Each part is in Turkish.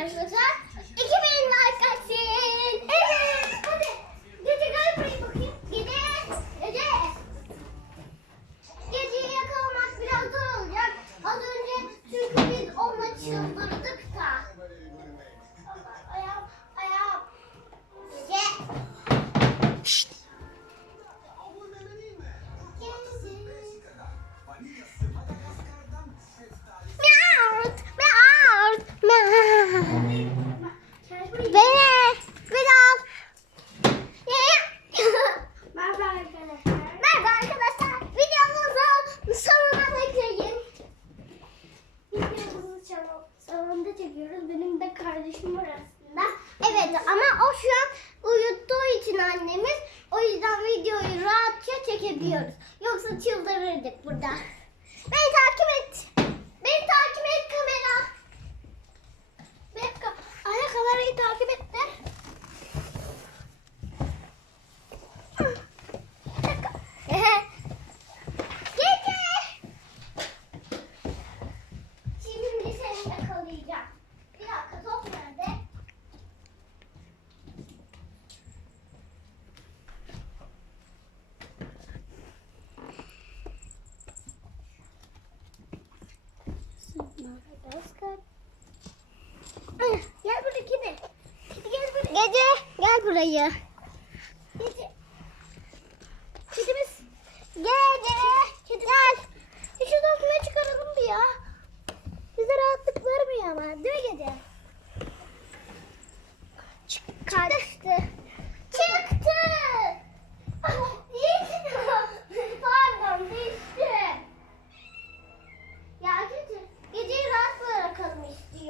Arkadaşlar çekiyoruz. Benim de kardeşim var aslında. Evet ama o şu an uyuttuğu için annemiz o yüzden videoyu rahatça çekebiliyoruz. Yoksa çıldırırdık burada. Beni takip et. Beni takip et kamera. Beni ka kamerayı takip et de. Gece. Şimdi seni yakalayacağım. Ay, Gel buraya kedi. Kedi gel buraya. Gece gel buraya. Gece. Kedimiz. Gece. Kedi gel. Bir şu dokuma çıkaralım bir ya. Bize rahatlık vermiyor ama değil mi gece? Çık. Kaçtı.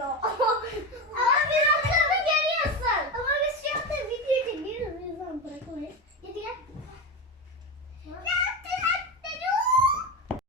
有。